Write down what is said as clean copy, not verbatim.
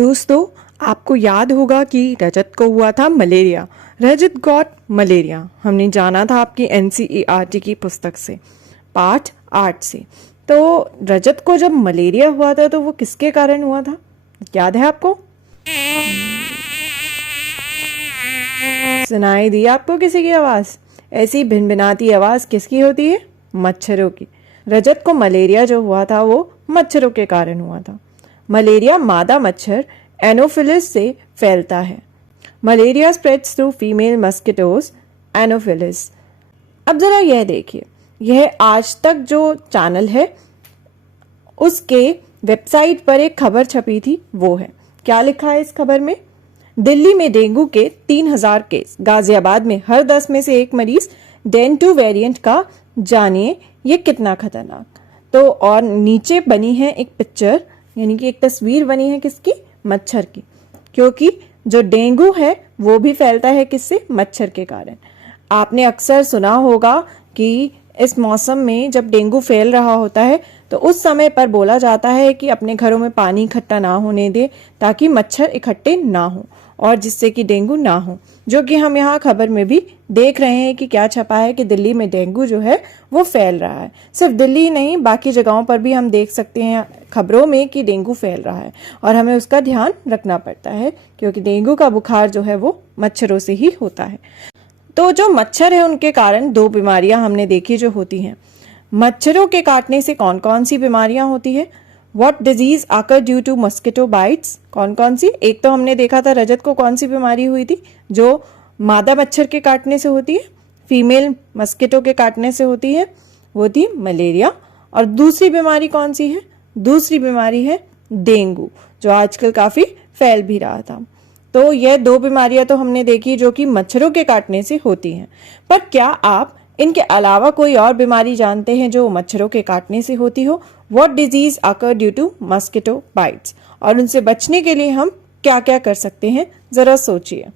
दोस्तों, आपको याद होगा कि रजत को हुआ था मलेरिया। रजत गॉट मलेरिया हमने जाना था आपकी एनसीईआरटी की पुस्तक से, पाठ 8 से। तो रजत को जब मलेरिया हुआ था तो वो किसके कारण हुआ था, याद है आपको? सुनाई दी आपको किसी की आवाज? ऐसी भिनभिनाती आवाज किसकी होती है? मच्छरों की। रजत को मलेरिया जो हुआ था वो मच्छरों के कारण हुआ था। मलेरिया मादा मच्छर एनोफिलिस से फैलता है। Malaria spreads through female mosquitoes Anopheles. अब जरा यह देखिए, यह आज तक जो चैनल है उसके वेबसाइट पर एक खबर छपी थी, वो है। क्या लिखा है इस खबर में? दिल्ली में डेंगू के 3000 केस, गाजियाबाद में हर 10 में से एक मरीज डेंगू वेरिएंट का, जानिए ये कितना खतरनाक। तो और नीचे बनी है एक पिक्चर, यानी कि एक तस्वीर बनी है किसकी? मच्छर की, क्योंकि जो डेंगू है वो भी फैलता है किससे? मच्छर के कारण। आपने अक्सर सुना होगा कि इस मौसम में जब डेंगू फैल रहा होता है तो उस समय पर बोला जाता है कि अपने घरों में पानी इकट्ठा ना होने दे, ताकि मच्छर इकट्ठे ना हो और जिससे कि डेंगू ना हो। जो कि हम यहाँ खबर में भी देख रहे हैं कि क्या छपा है कि दिल्ली में डेंगू जो है वो फैल रहा है। सिर्फ दिल्ली नहीं, बाकी जगहों पर भी हम देख सकते हैं खबरों में कि डेंगू फैल रहा है और हमें उसका ध्यान रखना पड़ता है, क्योंकि डेंगू का बुखार जो है वो मच्छरों से ही होता है। तो जो मच्छर है उनके कारण दो बीमारियां हमने देखी जो होती हैं। मच्छरों के काटने से कौन कौन सी बीमारियां होती है? व्हाट डिजीज आकर ड्यू टू मस्किटो बाइट्स? कौन कौन सी? एक तो हमने देखा था रजत को कौन सी बीमारी हुई थी जो मादा मच्छर के काटने से होती है, फीमेल मस्किटो के काटने से होती है, वो थी मलेरिया। और दूसरी बीमारी कौन सी है? दूसरी बीमारी है डेंगू, जो आजकल काफी फैल भी रहा था। तो यह दो बीमारियां तो हमने देखी जो कि मच्छरों के काटने से होती हैं। पर क्या आप इनके अलावा कोई और बीमारी जानते हैं जो मच्छरों के काटने से होती हो? What disease occur due to mosquito bites? और उनसे बचने के लिए हम क्या क्या कर सकते हैं, जरा सोचिए।